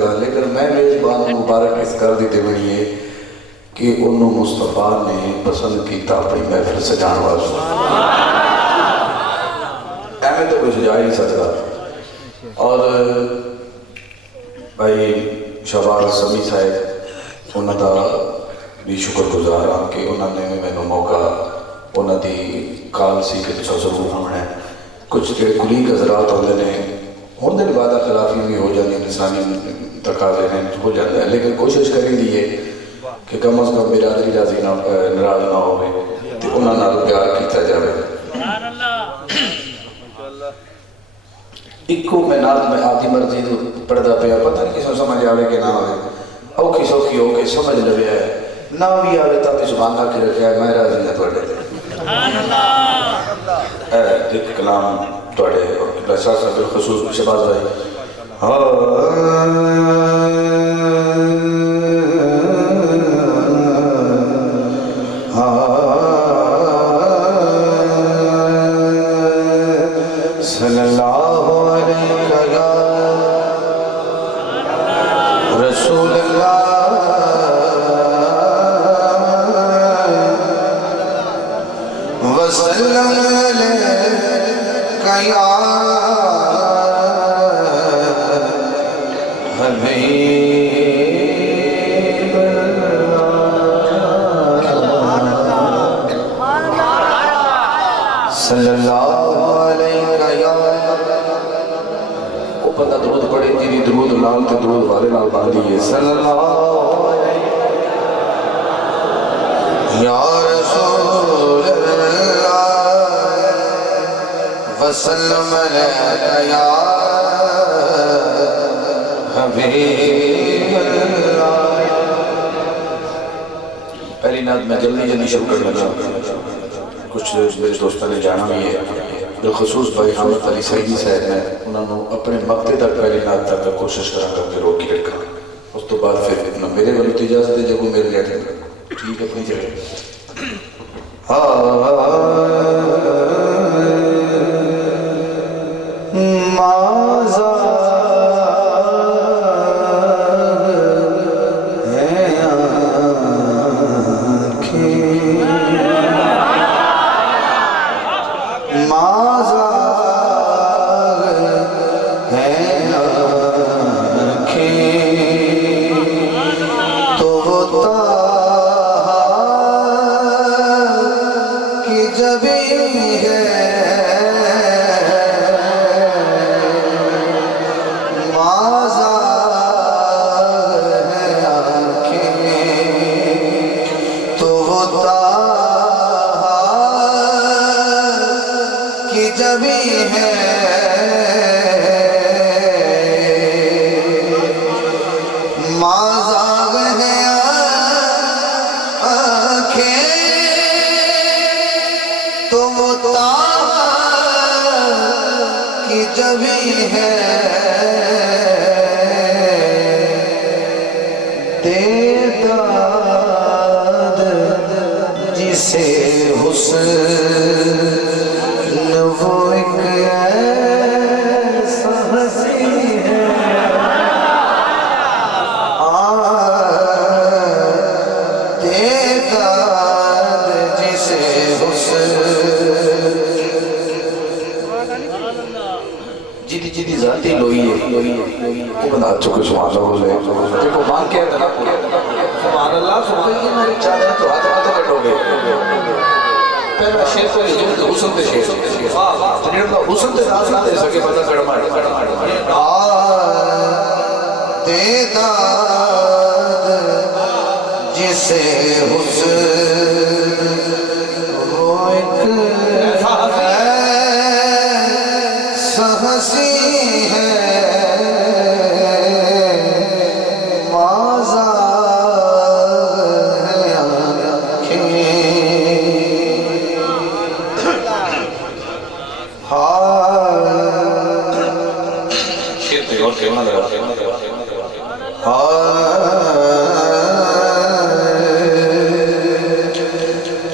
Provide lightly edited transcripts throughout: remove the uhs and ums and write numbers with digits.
گا، لیکن میں میزبان مبارک اس کر دیتے بنی ہے کہ انہوں مصطفیٰ نے پسند کیتا اپنی محفل سجان واسطے، ایمیں تو کوئی سجا ہی نہیں سکتا۔ اور بھائی شہباز سمیع صاحب انہوں دا بھی شکر گزار ہاں کہ انہوں نے میں موقع انہوں دی کال سی کہ تسا ضرور ہونا ہے۔ کچھ جڑے کلیگ حضرات ہوتے ہیں ہوں دن وعدہ خلافی بھی ہو جاتی انسانی تقاضے ہیں ہو جاتا ہے، لیکن کوشش کری دی ہے کہ کم از کم برادری راضی ناراض نہ ہوئے تو انہوں نے پیار کیتا جائے۔ ایکو میں نات میں آدھی مرضی پڑھدا پیا، پتہ نہیں کسی سمجھ آوے کہ نہ آوے، اوکھی سوکھی ہو کے سمجھ لویا ہے، نہ بھی آوے تا بھی زبان کا کے رکھا ہے، میں راضی نہ توڑے دے۔ ایک کلام توڑے اور قبلہ شاہ صاحب بالخصوص شہباز بھائی صلی اللہ علیہ یا رسول اللہ وسلم علیہ یا صلی اللہ علیہ یا وہ بندہ درود پڑھے جنہی درود لال تے درود والے لال باندھی ہے۔ صلی اللہ علیہ یا رسول اللہ وسلم علیہ یا حبیب اللہ۔ پہلی نعت میں جلدی جلدی شروع کر لگا، کچھ میرے دوستوں نے جانا بھی ہے، بالخصوص بھائی حامد علی سعیدی صاحب نے انہوں نے اپنے مقتے تک پہلی نعت تک کوشش کرا کر کے روکی رکھا، اس تو بعد پھر میرے والی تو اجازت ہے جب وہ میرے لیے ٹھیک اپنی جگہ۔ مازا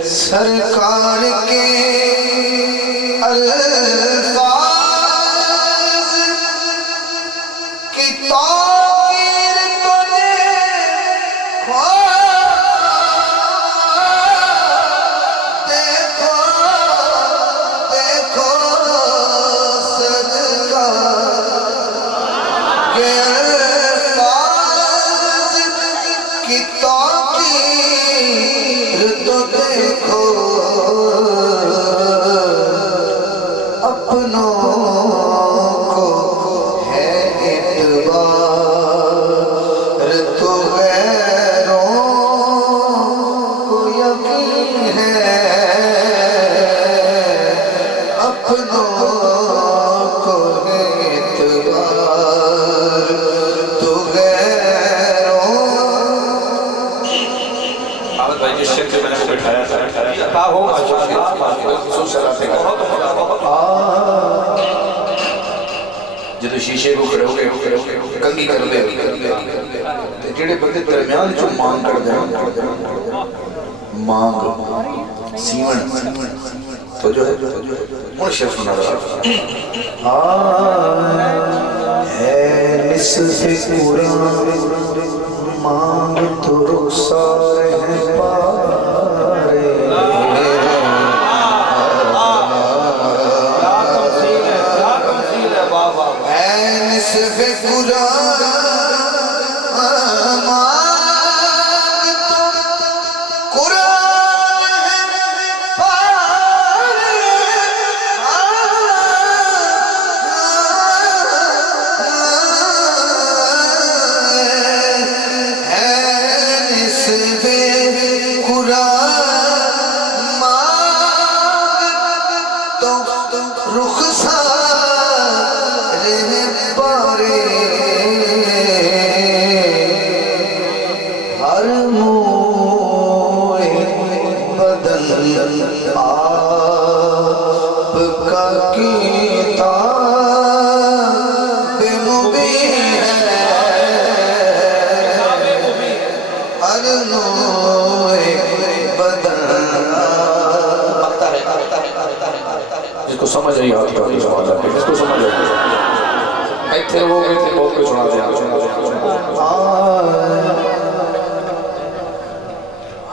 سرکار کے الفاظ کی توقیر جس شخص سے میں نے کو بٹھایا تھا ہو جدو شیشے کو کھڑے ہو گئے کنگھی کر لے جڑے بندے درمیان جو مانگ کر دیں مانگ سیون تو جو ہے ان شخص سنا رہا ہے نصف قرآن مانگ تو رخسار ہے پارے ہے نصف قرآن سمجھ رہی آپ کا اس کو سمجھ رہی ایتھے وہ گئے تھے بہت کچھ سنا دیا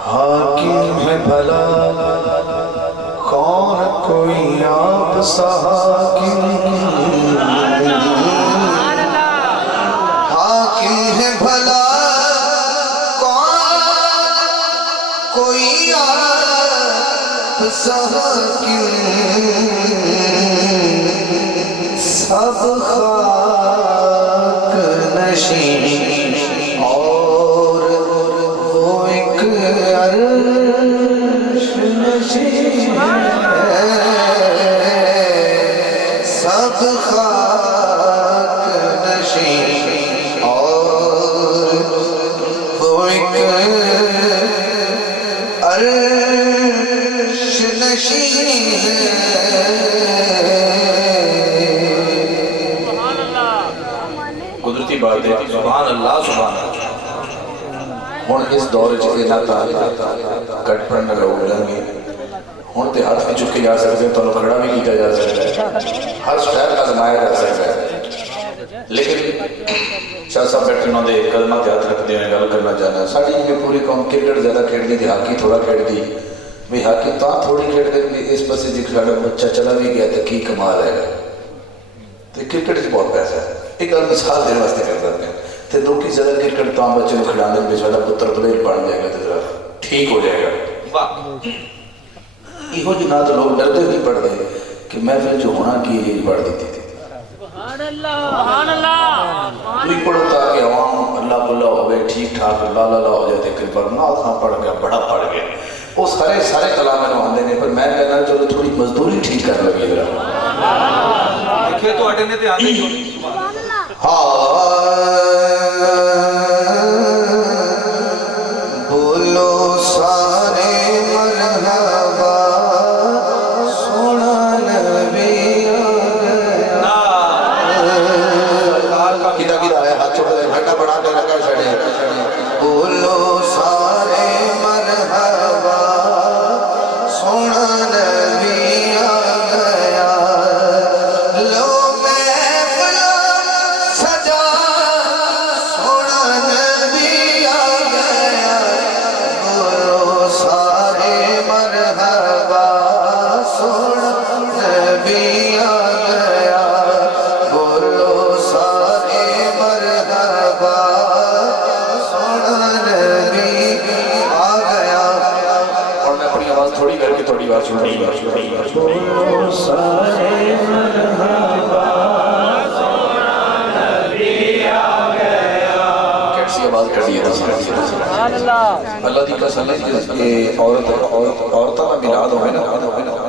حاکم ہے بھلا کون کوئی آپ سا حاکم حاکم ہے بھلا کون کوئی آپ سا حاکم سب خاک نشین اور وہ ایک عرش نشین سب خاک نشین اور وہ ایک عرش نشین قدرتی بات ہے سبحان اللہ سبحان اللہ ہون اس دور چکے ناتا کٹ پڑھنے لوگ ملنگی ہون تے ہاتھ میں چکے جا سکتے ہیں تو انہوں کھڑا بھی کیتا جا سکتا ہے ہر سٹائل کا زمایا جا سکتا ہے لیکن شاہ صاحب بیٹھے انہوں نے کلمہ تے ہاتھ رکھ دینے گل کرنا چاہنا ہے ساڑھی یہ پوری قوم کرکٹ زیادہ کھیڑ دی تھی ہاکی تھوڑا کھیڑ دی بھی ہاکی تاں تھوڑی کھیڑ دی اس پسے جک ساڑھا بچہ چلا بھی گیا تو کی کمال ہے تو کرکٹ سے بہت پیسہ ہے ایک اور مثال دینے واسطے کر دیتے ہیں تو دو کی زیادہ کرکٹ تو ہم بچے کو کھڑانے میں ساڑھا پتر پلیل پڑھ جائے گا تو ذرا ٹھیک ہو جائے گا یہ ہو جنا تو لوگ ڈرتے ہوئی پڑھ دیں کہ محفل جو ہونا کی یہ پڑھ دیتی تھی سبحان اللہ تو ہی پڑھو تاکہ عوام اللہ بلہ ہو گئے ٹھیک ٹھاک اللہ اللہ ہو جاتے کہ پر نات ہاں پڑھ گیا بڑا پڑھ گیا وہ سارے کلام میں آندے نے پر میں کہنا چلو تھوڑی مزدوری ٹھیک کر لگی ذرا دیکھیں تو اٹھنے تے آنے کیوں نہیں بولو سارے مرحبا سونا نبی کدھا ہے ہاتھ چھوڑا ہے گھٹا بڑھا کے لگا چھڑے بولو سارے مرحبا سونا نبی آ گیا لو تھوڑی کر کے تھوڑی بات سن رہی کیسی آواز کر دی ہے اللہ دی قسم کہ عورتوں میں میلاد ہوئے نا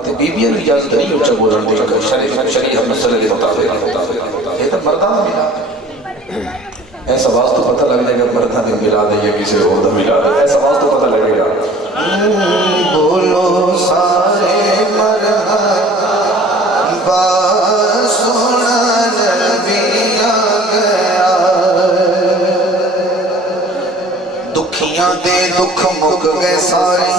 تے بیبیاں بھی اجازت نہیں اچھا بولن دی شریعت مسئلے کے مطابق یہ تو مرداں دا میلاد ایسا آواز تو پتہ لگ جائے گا مرداں دا میلاد ہے یا کسی اور دا میلاد ہے ایسا آواز تو پتہ لگے گا بولو سارے مرحبا سونا نبی آ گیا دکھیاں دے دکھ مک گئے سارے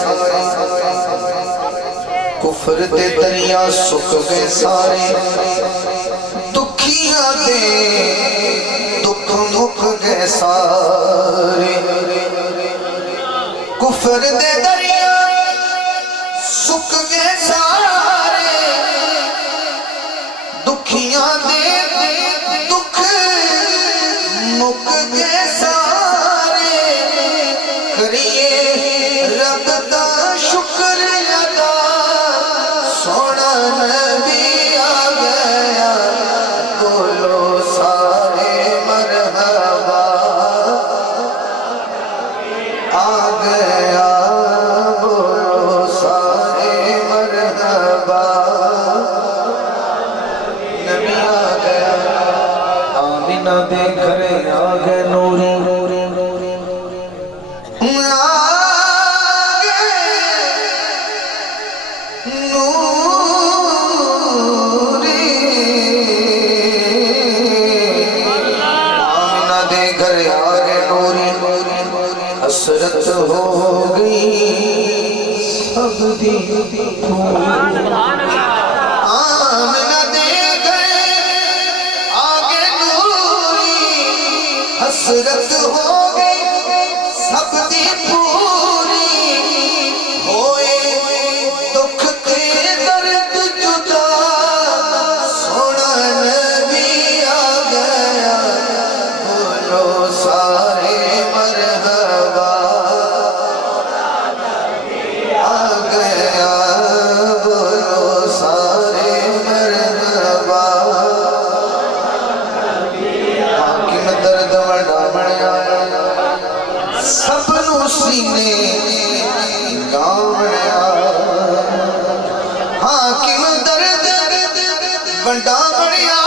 کفر دے دریا سک گئے سارے دکھیاں دے دکھ مک گئے سارے کفر دے دریا سک گئے سارے دکھیاں دے دکھ مک گئے سارے کریے رب دا شکر ادا سونا نبی آ گیا بولو سارے مرحبا آ گیا بولو سارے مرحبا نبی آ گیا آمینہ دے گھرے آ گئے نوری حسرت ہو گئی سب دی آمنہ دے گئے آگے نوری حسرت ہو گئی سب دی پوری ہوئے دکھ کے درد جدا سونا نبی آ گیا بولو سارے مرحبا حاکم درد بڑا بڑیا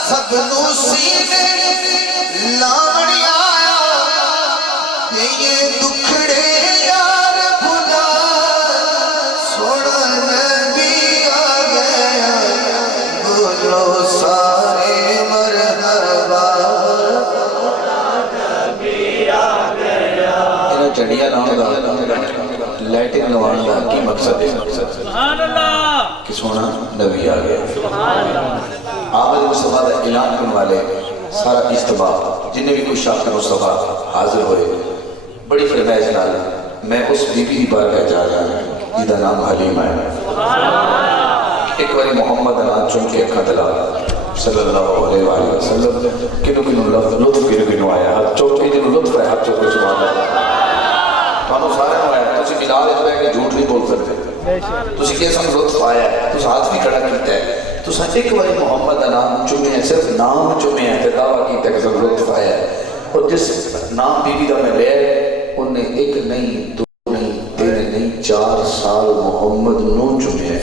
سب نو سینے لا بڑیا یہ دکھڑے یار بھلا سونا نبی آ گیا بولو سارے مرحبا چڑیا نام دا لائٹنگ نوان دا کی مقصد ہے کہ سونا نبی آ گیا آمد مصطفیٰ دا اعلان کرنے والے سارا اجتماع جنہیں بھی کوئی شاکر مصطفیٰ حاضر ہوئے بڑی فرمائش نال میں اس بی بی دی بارگاہ جا رہا ہوں جیدہ نام حلیمہ ہے ایک باری محمد نام چن کے اکھا دلا صلی اللہ علیہ وآلہ وسلم کنو لطف کنو آیا ہر چوکے جنو لطف ہے ہر چوکے سبحان اللہ تو سارے آیا تسی ملال اس پہ کہ جھوٹ نہیں بول سکتے تسی کیا سم لطف آیا ہے تسی ہاتھ بھی کھڑا کرتا ہے تو سن ایک باری محمد نام چمے ہیں صرف نام چمے ہیں تے دعویٰ کی تک سم لطف آیا ہے اور جس نام بی بی دا میں لے انہیں ایک نہیں دو نہیں تین نہیں 4 سال محمد نو چمے ہیں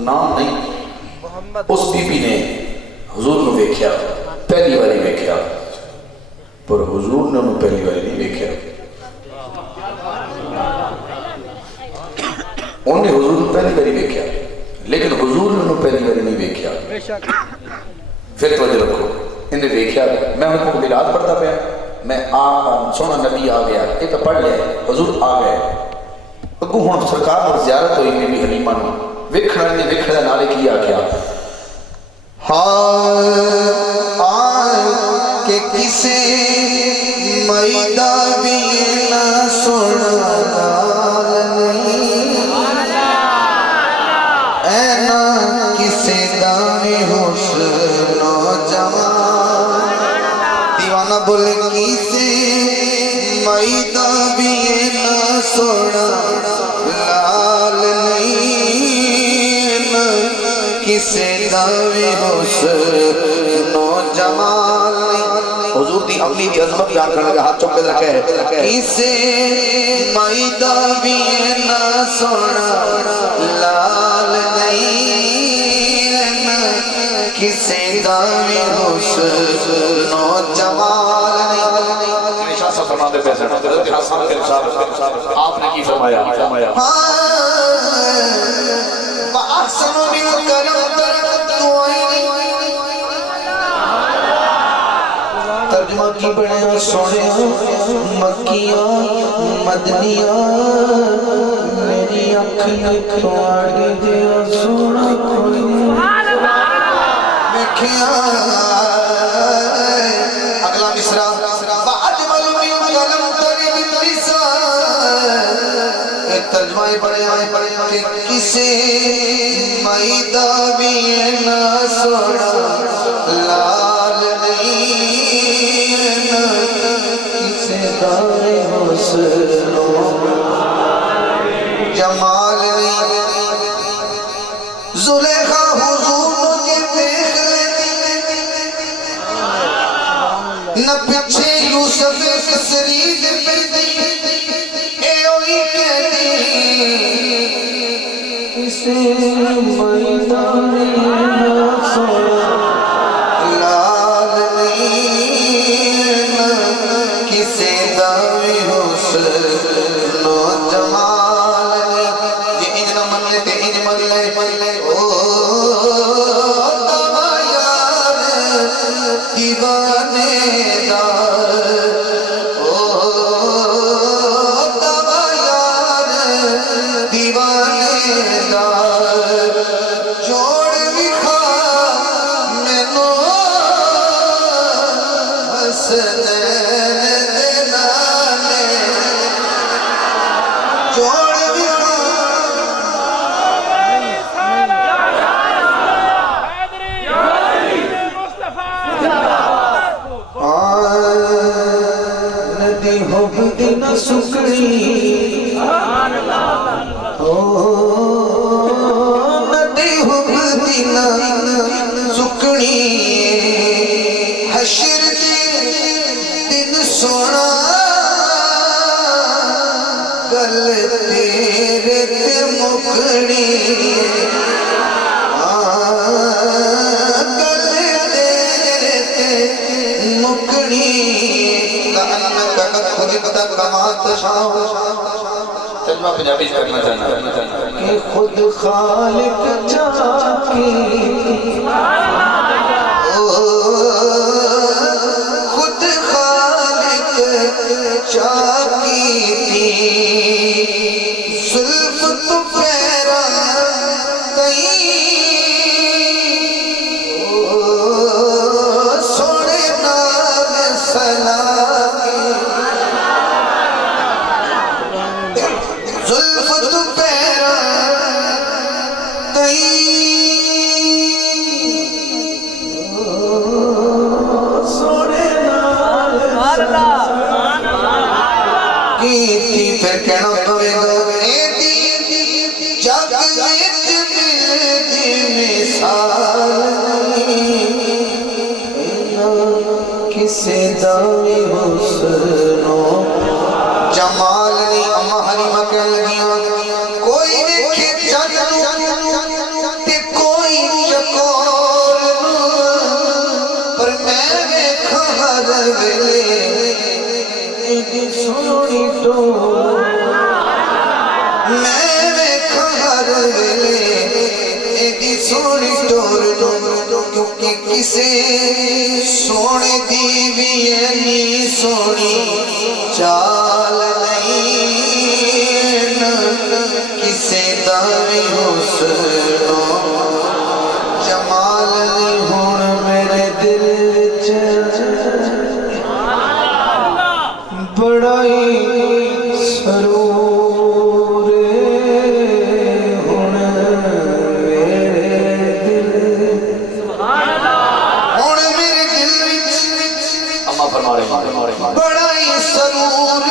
نام نہیں اس بی بی نے حضور نے دیکھا پہلی باری دیکھا پر حضور نے انہوں پہلی باری نہیں دیکھا انہیں حضور نے پہلی باری دیکھا لیکن حضور نے انہوں پہلی باری نہیں دیکھا پھر توجہ رکھو انہیں دیکھا میں انہیں کو ملاد پڑھتا پیا میں سونا نبی آ گیا یہ تو پڑھ لیا حضور آ گئے اگو ہوں سرکار پر زیارت ہوئی بی بی حلیمہ نے وکھڑا نے وکھڑا نالے کیا کیا کہ کسے میدہ بھی نہ سنا نہیں اینا کسے دامی حسن و جمال دیوانہ بولے کسے میدہ بھی نہ سنا لال نہیں کسے دامی حسن و جمال حضور دی اپنی دی عظمت بیان کرنے لگا ہاتھ چوکے رکھے کسے میدہ بھی نہ سونا لال نہیں کسے دامی حسن و جمال نہیں شاہ صاحب سنا دے پیسے حضرت حسن کے صاحب آپ نے کی فرمایا وَأَحْسَنُ مِنْكَ ترجمہ کی بڑے سونے مکیاں مدنیاں میری اکھ تو آگے دیا سونا کوئی دیکھیا اگلا مصرع وَأَجْمَلُ مِنْكَ لَمْ تَلِدِ النِّسَاءُ ایک ترجمہ پڑھے کہ کسے مائدہ بھی نہ سونا لال نہیں کسے دائے حسن جمال نہیں زلیخا حضور کے دیکھ لیتی نہ پچھے یوسف مصری دے اے اوئی کہتی کسے میدان نہ سونا لال نہیں کسے داوی حسن و جمال نہیں جی انج نہ من لے تے انج من لے او تابا یار دیوانے دار او تابا یار دیوانے دار جوڑ بھی خواہ میں نو حسنین دلانے جوڑ بھی ندی حب دن سکڑی ندی حب دن سکڑی حشر دن سونا گل تیرے تے مکڑی گل تیرے تے مکڑی لأنک قد خلقت کما تشاء ترجمہ پنجابی کرنا چاہنا کہ خود خالق چاہتی خود خالق چاہتی زلف تو پیرا تئی سوڑے نام سلامی زلف تو پیرا تئی سوڑے نام کیتی پھر کہنا پوے گا ایتی جگ وچ مل دی مثال کسے داوی حسن و جمال نہیں اما حلیمہ کہہ لگیاں کوئی دیکھے چند تے کوئی چکور پر میں دیکھا ہر ویلے ایڈی سونی ٹور میں دیکھا ہر ویلے ایڈی سونی ٹور کیونکہ کسے سونے دی بھی اینی سونی چال نہیں کسے داوی حسن و جمال نہیں ہون میرے دل وچ بڑائی سرور ہون میرے دل ہون میرے دل وچ اما فرما رہے بڑائی سرور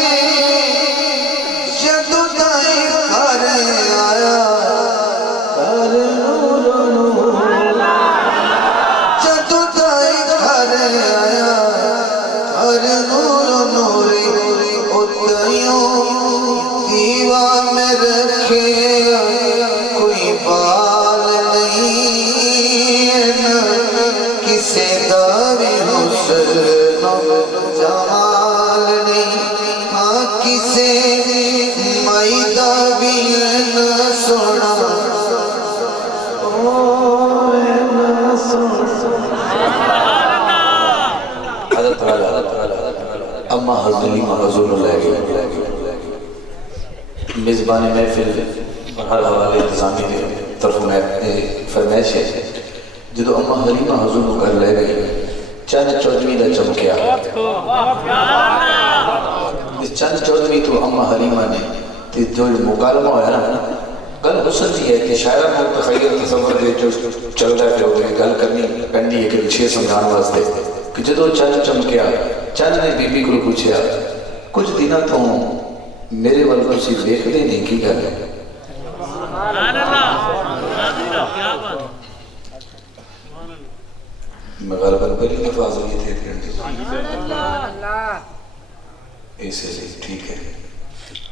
جدو دائیں گھر آیا گھر نور نور جدو دائیں گھر آیا گھر نور نور اتائیوں دیوا میں رکھے کوئی بال نہیں کسے داوی حسن و جمال نہیں سے مائدہ بھی نہ سونا اما حضلیمہ حضور اللہ گئے میزبان محفل ہر حوالے انتظامی نے طرف میں فرمائش ہے جدو اما حلیمہ حضور کو گھر لے گئی چند چودویں دا چمکیا اس چند چودویں تو اما حلیمہ نے جو مکالمہ ہویا نا گل حسن دی ہے کہ شاعرہ میں تخیل تصور دے جو چل رہا ہے ہوتے ہیں گل کرنی پہنی ہے کہ چھ سمجھان واسطے کہ جدو چند چمکیا چند نے بی بی کو پوچھیا کچھ دنوں تو میرے والوں کو صرف دیکھ دے نہیں کی گل ہے میں غالباً پہلی دفعہ یہ تھے ایسے سے ٹھیک ہے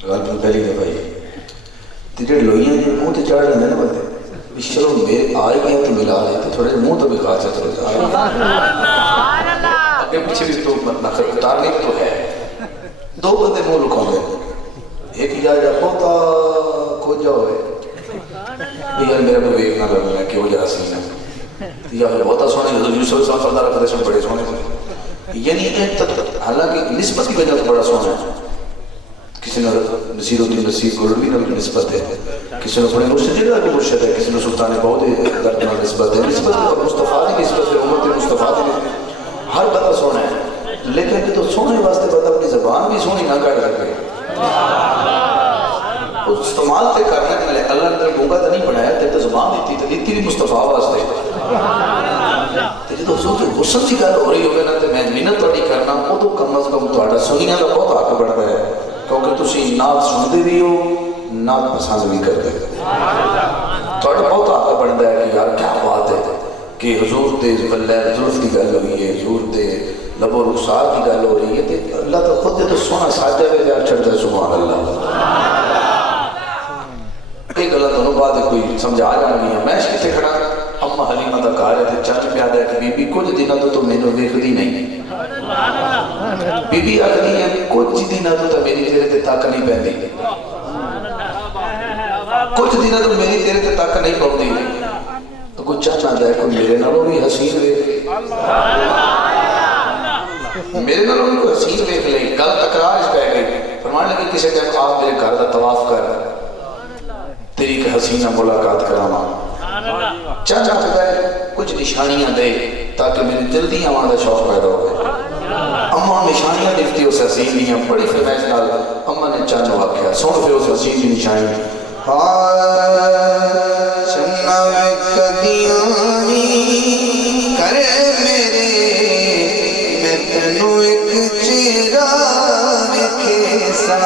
غالباً پہلی دفعہ یہ تیرے لوئیاں جو منہ تے چڑھ رہے ہیں نا بندے چلو میرے آئے گئے تو ملا رہے تو تھوڑے منہ تو بھی خاصا چلو جا اگے پیچھے بھی تو نخر اتارنے تو ہے دو بندے منہ لکھوں گے ایک یا بہتا کھو جاؤ ہے یار میرے کو ویک نہ لگنا کہ وہ جا سینا یا بہتا سونے حضور یوسف صلی اللہ علیہ وسلم بڑے سونے یعنی حالانکہ نسبت کی وجہ سے بڑا سونا ہے کسی نے نصیر الدین نصیر گولڈوی نے نسبت ہے کسی نے بڑے مرشد جگہ کی مرشد ہے کسی نے سلطان بہت درجہ نسبت ہے نسبت اور مصطفیٰ کی نسبت ہے امت مصطفیٰ کی ہر بندہ سونا ہے لیکن کہ تو سونے واسطے بندہ اپنی زبان بھی سونی نہ کر سکے استعمال تے کرنے کے لئے اللہ نے تیرے گونگا تو نہیں بنایا تیرے تو زبان دیتی بھی مصطفیٰ واسطے جب حضور کے حسن کی گل ہو رہی ہوگی نا تو میں منت توڑی کرنا وہ تو کم از کم تھوڑا سنیاں کا بہت آگے بڑھتا ہے کیونکہ تسی نات سنتے بھی ہو نات پسند بھی کرتے ہو تھوڑا بہت آگے بڑھتا ہے کہ یار کیا بات ہے کہ حضور دے بلیر ظلف کی گل ہوئی ہے حضور دے لب و رخسار کی گل ہو رہی ہے اللہ تو خود تو سونا ساجہ ہوئے جا چڑھتا ہے سبحان اللہ ایک اللہ دونوں بات ہے کوئی سمجھا جانا نہیں ہے میں کتے کھڑا اما حلیمہ دا کہا رہے تھے چند پیادہ ہے کہ بی بی کچھ دنوں تو میں نے دیکھ دی نہیں بی بی آگنی ہے کچھ دنوں تو میری تیرے تے تاک نہیں پہن دی کچھ دنوں تو میری تیرے تے تاک نہیں پہن دی تو کچھ چاہتا ہے کوئی میرے نالوں بھی حسین ویک میرے نالوں بھی کوئی حسین ویک لے گل تکرار اس پہ گئی فرمان لگے کسی ٹائم آپ میرے گھر دا طواف کر تیری ایک حسینہ ملاقات کراما چاہتا ہے کچھ نشانیاں دے تاکہ میری جلدی آمان دا شوق پیدا ہو گئے اما نشانیاں دیکھتی اس حسین دیاں بڑی فرمائش نال اما نے چاند واقعہ سن پھر اس حسین دی نشانی چنہ کدیانی کرے میرے میں تینوں ایک چہرہ ویکھے سا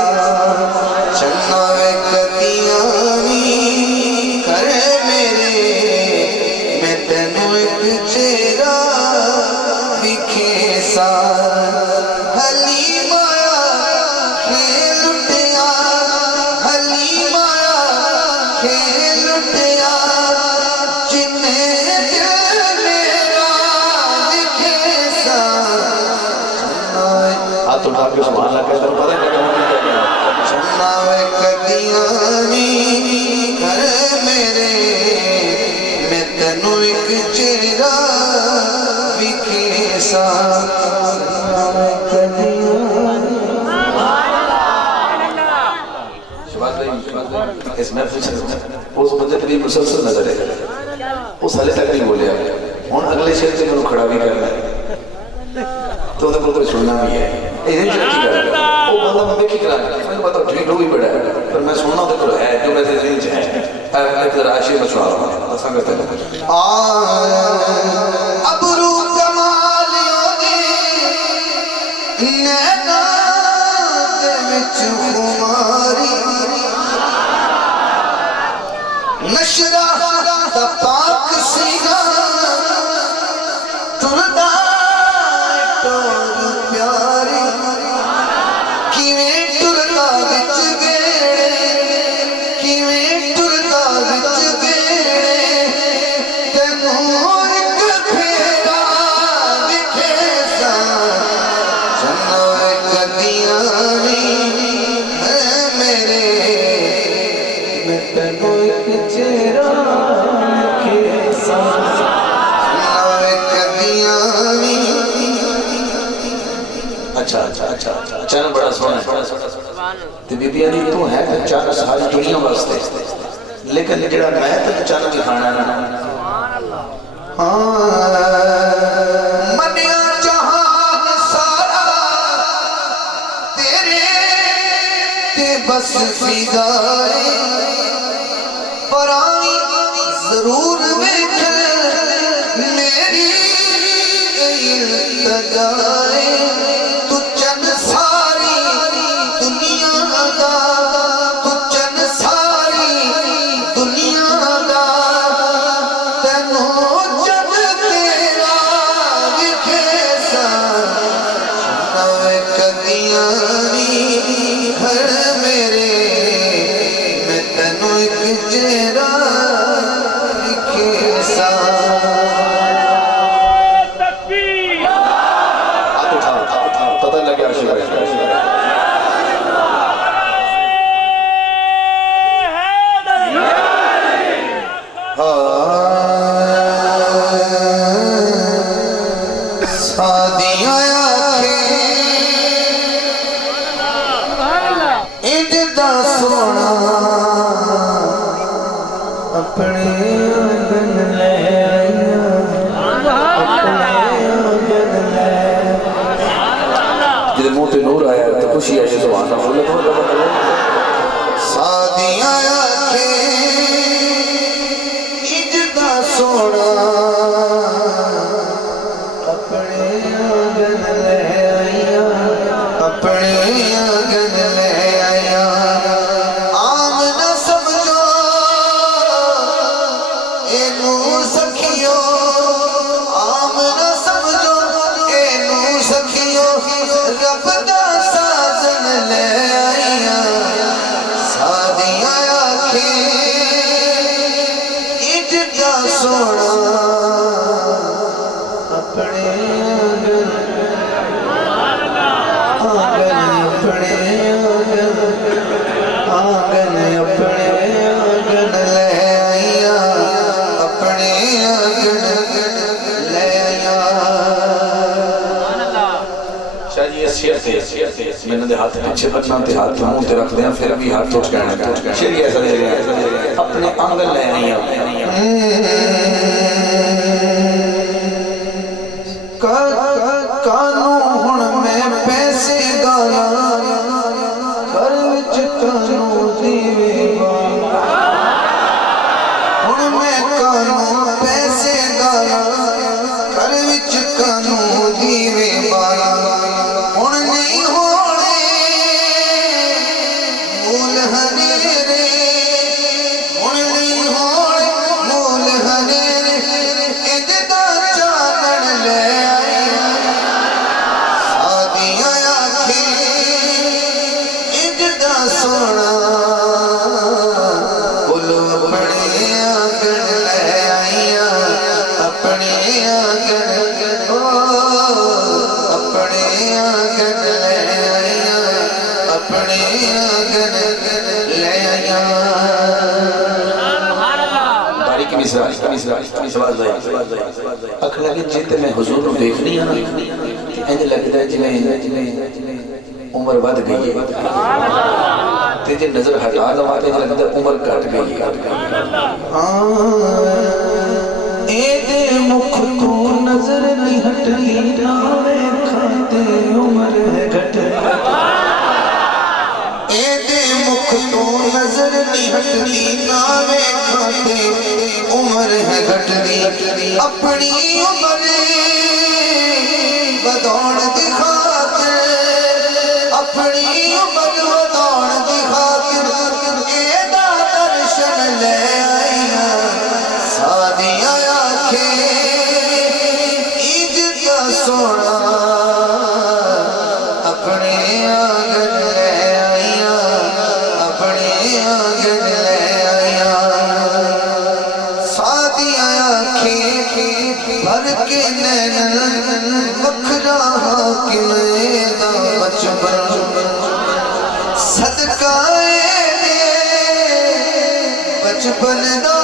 چنہ کدیانی کرے میرے میں تینوں ایک چہرہ ویکھے سا حلیمہ کھیل اٹھیا حلیمہ کھیل اٹھیا جنہیں دل میرا دکھے سا ہاتھ اٹھا کے سبحان اللہ کہتا ہوں پتہ نہیں چنہ کدیانی کرے میرے میں تینوں ایک چہرہ ویکھے سا اس محفل سے اس بندے کے لیے مسلسل نظر ہے اس حالے تک نہیں بولیا ہوں اگلے شہر سے میں کھڑا بھی کرنا ہے تو انہیں کو سننا بھی ہے یہ چکی کر وہ بندہ میں کی کرا میں پتا ڈھیل ہو بھی بڑا ہے پر میں سننا تو ہے جو میرے ذہن سے ہے میں ذرا عاشق میں سنا رہا ہوں ایسا کرتے ہیں ابرو کمالیوں دے نینا دے وچ خماری نشرہ دا پاک سینہ تردا ٹور پیاری کیویں ٹردا وچ گیڑے کیویں ٹردا وچ گیڑے تینوں ایک پھیرا وکھے سا چنہ کدیانی اچھا چن بڑا سونا ہے تے بی بی علی تو ہے تے چن ساری دنیا واسطے لیکن جڑا میں تے چن دکھانا ہے منیا جہان سارا تیرے تے بس فدائے پر آئی ضرور ویکھ میری التجائے تو چن ساری دنیا دا تو چن ساری دنیا دا تینوں جگ تیرا وکھے سا نوے کدیاں نہیں گھر میرے میں تینوں ایک چہرہ وکھے سا پتہ لگ گیا شکر ہے سادیاں آنکھیں اجدا سونا اپنے آنگن لے آئیاں اپنے آنگن لے جدے منہ تے نور آیا تو خوشی ہے سبحان اللہ سادیاں آنکھیں اجدا سونا اپنے آنگن لے آئیاں اپنے آنگن لے آئیاں عام نہ سمجھو اینو سکھیو عام نہ سمجھو اینو سکھیو رب دا سازن لے آئیاں سادیاں آنکھیں اجدا سونا اپنے آنگن اپنے آنگن اپنے آنگن لے آئیاں اپنے آنگن لے آئیاں شاہ جی یہ سیر میں نے ہاتھ پیچھے بچنا تے ہاتھ منہ تے رکھ دیا پھر بھی ہاتھ اٹھ کہنا شیر ایسا دے رہا اپنے آنگن لے آئیاں کانوں ہن میں پیسے گایا گھر وچ کانوں دیوے ہن میں کانوں پیسے گایا گھر وچ کانوں دیوے بالا ہن نہیں ہونے مول ہنیرے ہن نہیں ہونے مول ہنیرے اجدا چانن لے سونا بولو اپنے آنگن لے آئیاں اپنے آنگن اپنے آنگن لے آئیاں اپنے آنگن لے آئیاں باریکی مصرع اکھ لگے جیتے میں حضور کو دیکھنی ہے نا انج لگتا ہے جنہیں عمر ود گئی ہے تیجے نظر ہٹا لوا تے لگتا ہے عمر کٹ گئی ہے ایدے مکھ کو نظر نہیں ہٹی ناوے کھاتے عمر ہے گھٹ ایدے مکھ کو نظر نہیں ہٹی ناوے کھاتے عمر ہے گھٹنی اپنی عمر بدوڑ دکھاتے اپنی عمر بدوڑ دکھاتے ایدہ درشن لے آئیاں سادیاں آنکھیں عجدہ سونا اپنے آنگن لے آئیاں اپنے آنگن لے آئیاں سادیاں آنکھیں بھر کے نینن وکھرا حاکم دا بچپن صدقہ بچپن دا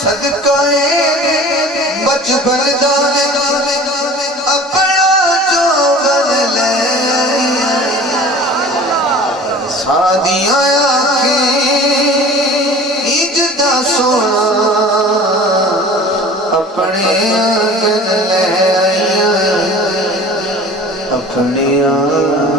صدقہ بچپن دا اپنا جو سونا اپنے آنگن لے آئیاں اپنے آنگن